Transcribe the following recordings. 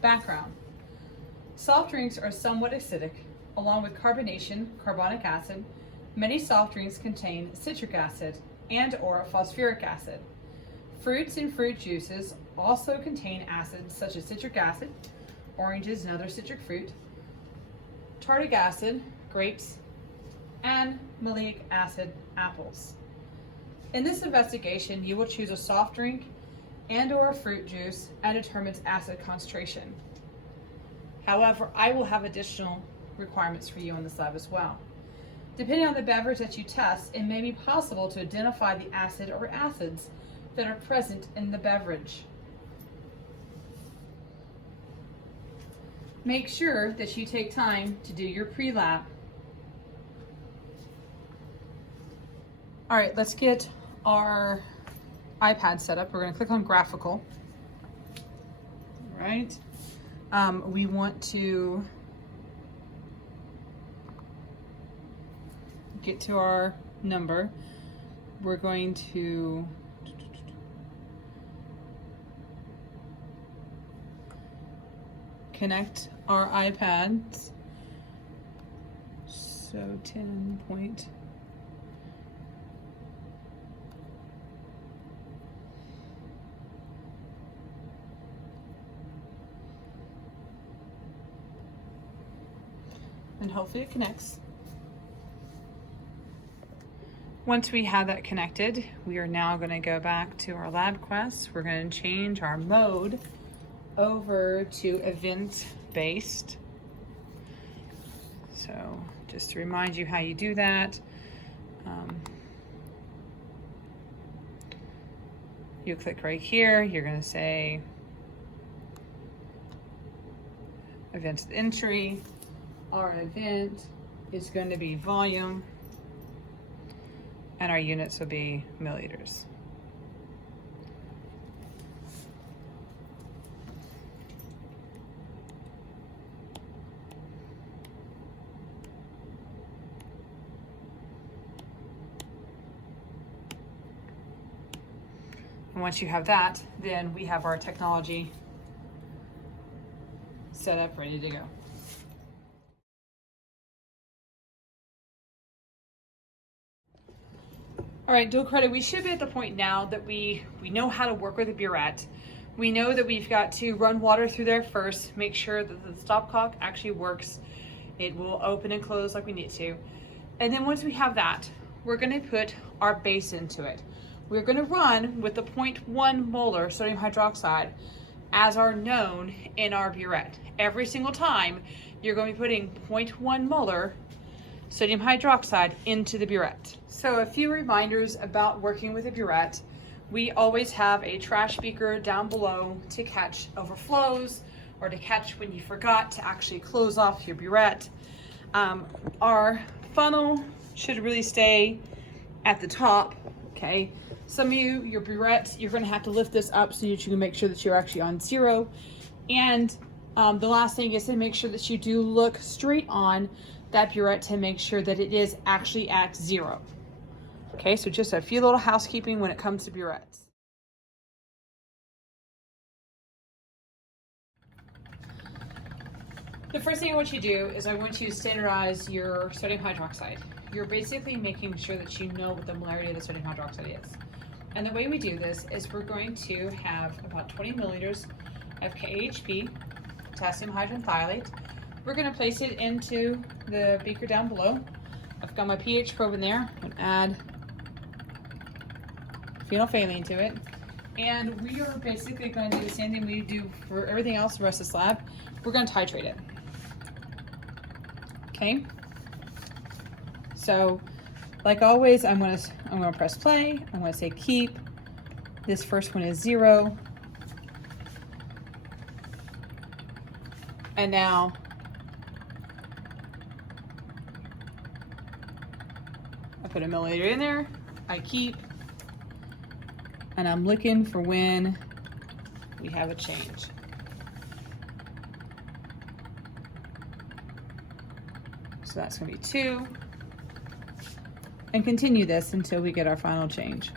Background. Soft drinks are somewhat acidic. Along with carbonation, carbonic acid, many soft drinks contain citric acid and/or phosphoric acid. Fruits and fruit juices also contain acids such as citric acid, oranges and other citric fruit, tartaric acid, grapes, and malic acid, apples. In this investigation, you will choose a soft drink and/or fruit juice and determine its acid concentration. However, I will have additional requirements for you in this lab as well. Depending on the beverage that you test, it may be possible to identify the acid or acids that are present in the beverage. Make sure that you take time to do your pre-lab. All right, let's get our iPad set up. We're going to click on graphical. All right. We want to get to our number. We're going to connect our iPads. So 10 point. And hopefully it connects. Once we have that connected, we are now going to go back to our lab quest. We're going to change our mode over to event-based. So just to remind you how you do that, you click right here. You're going to say event entry. Our event is going to be volume, and our units will be milliliters. And once you have that, then we have our technology set up, ready to go. All right, dual credit, we should be at the point now that we know how to work with a burette. We know that we've got to run water through there first, make sure that the stopcock actually works. It will open and close like we need to. And then once we have that, we're gonna put our base into it. We're gonna run with the 0.1 molar sodium hydroxide as our known in our burette. Every single time, you're going to be putting 0.1 molar sodium hydroxide into the burette. So a few reminders about working with a burette. We always have a trash beaker down below to catch overflows or to catch when you forgot to actually close off your burette. Our funnel should really stay at the top, okay? Some of you, your burettes, you're gonna have to lift this up so that you can make sure that you're actually on zero. And the last thing is to make sure that you do look straight on that burette to make sure that it is actually at zero. Okay, so just a few little housekeeping when it comes to burettes. The first thing I want you to do is I want you to standardize your sodium hydroxide. You're basically making sure that you know what the molarity of the sodium hydroxide is. And the way we do this is we're going to have about 20 milliliters of KHP, potassium hydroxide. We're going to place it into the beaker down below. I've got my pH probe in there. I'm going to add phenolphthalein to it. And we are basically going to do the same thing we do for everything else the rest of this lab. We're going to titrate it. Okay? So, like always, I'm gonna press play. I'm gonna say keep. This first one is 0. And now I put a milliliter in there. I keep. And I'm looking for when we have a change. So that's gonna be 2. And continue this until we get our final change.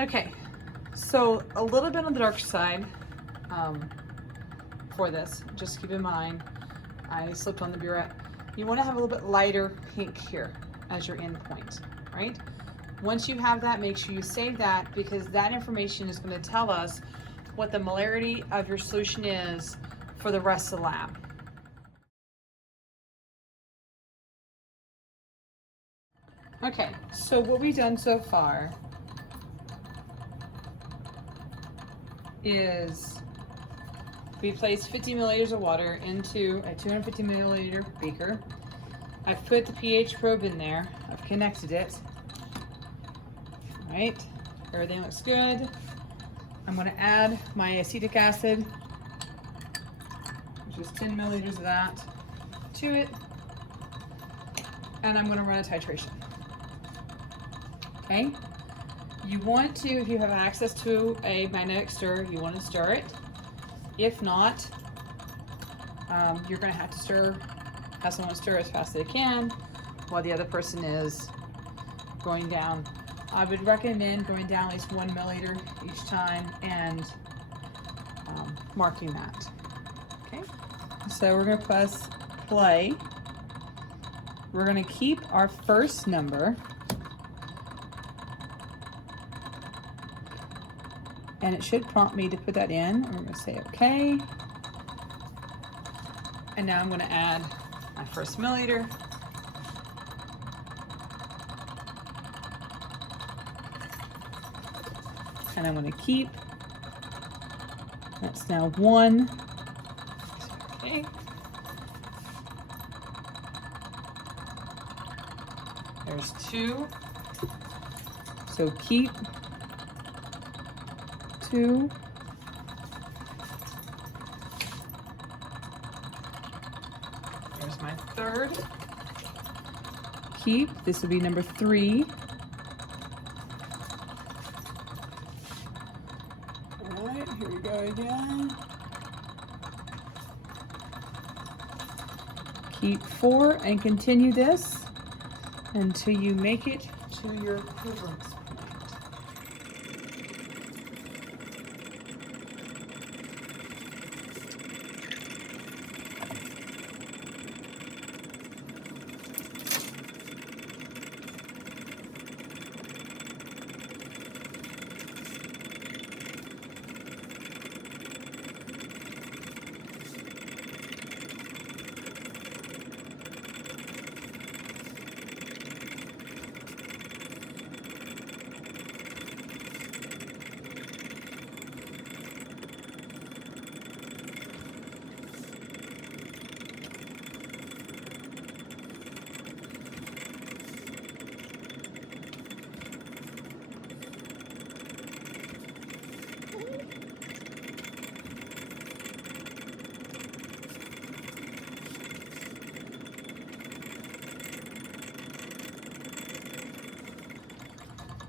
Okay, so a little bit on the dark side for this. Just keep in mind, I slipped on the burette. You want to have a little bit lighter pink here as your end point, right? Once you have that, make sure you save that, because that information is going to tell us what the molarity of your solution is for the rest of the lab. Okay, so what we've done so far is we placed 50 milliliters of water into a 250 milliliter beaker. I've put the pH probe in there. I've connected it. All right, everything looks good. I'm going to add my acetic acid, which is 10 milliliters of that, to it, and I'm going to run a titration. Okay, you want to, if you have access to a magnetic stir, you want to stir it. If not, you're going to have to have someone stir as fast as they can while the other person is going down. I would recommend going down at least 1 milliliter each time and marking that. Okay, so we're going to press play. We're going to keep our first number, and it should prompt me to put that in. We're going to say okay. And now I'm going to add my first milliliter. And I'm going to keep. That's now 1. Okay. There's 2. So keep 2. There's my third. Keep. This will be number 3. All right, here we go again. Keep 4 and continue this until you make it to your equivalence point.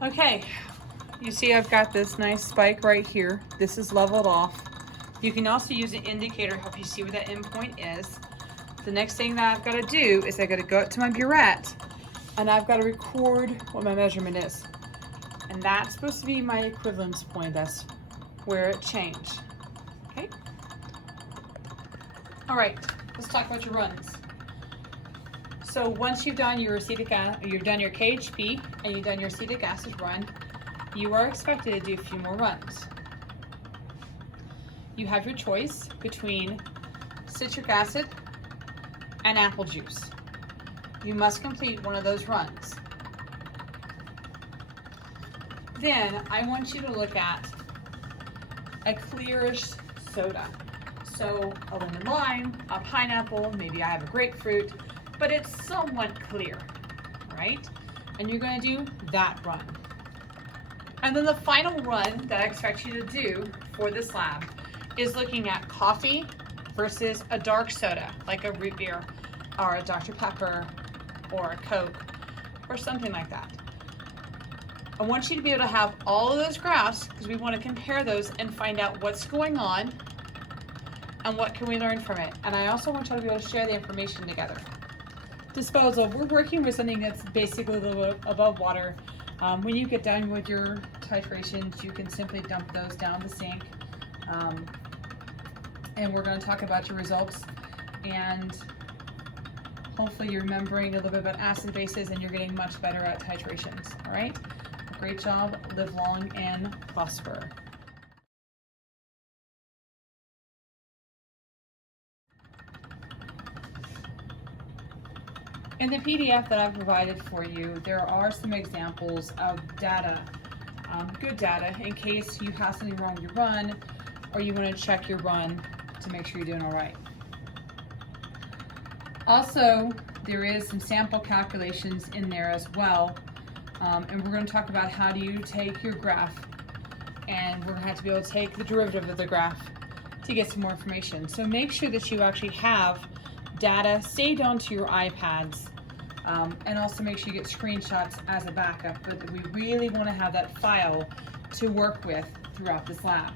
Okay, you see I've got this nice spike right here. This is leveled off. You can also use an indicator to help you see where that endpoint is. The next thing that I've got to do is I've got to go up to my burette and I've got to record what my measurement is. And that's supposed to be my equivalence point. That's where it changed. Okay? All right, let's talk about your runs. So once you've done your acetic acid, you've done your KHP and you've done your acetic acid run, you are expected to do a few more runs. You have your choice between citric acid and apple juice. You must complete one of those runs. Then I want you to look at a clearish soda. So a lemon lime, a pineapple, maybe I have a grapefruit, but it's somewhat clear, right? And you're gonna do that run. And then the final run that I expect you to do for this lab is looking at coffee versus a dark soda, like a root beer or a Dr. Pepper or a Coke or something like that. I want you to be able to have all of those graphs because we want to compare those and find out what's going on and what can we learn from it. And I also want you to be able to share the information together. Disposal, we're working with something that's basically a little bit above water. When you get done with your titrations, you can simply dump those down the sink. And we're going to talk about your results, and hopefully you're remembering a little bit about acid bases and you're getting much better at titrations. All right? Great job. Live long and prosper. In the PDF that I've provided for you, there are some examples of data, good data, in case you have something wrong with your run or you want to check your run to make sure you're doing all right. Also, there is some sample calculations in there as well, and we're going to talk about how do you take your graph, and we're going to have to be able to take the derivative of the graph to get some more information. So make sure that you actually have data saved onto your iPads, and also make sure you get screenshots as a backup, but we really want to have that file to work with throughout this lab.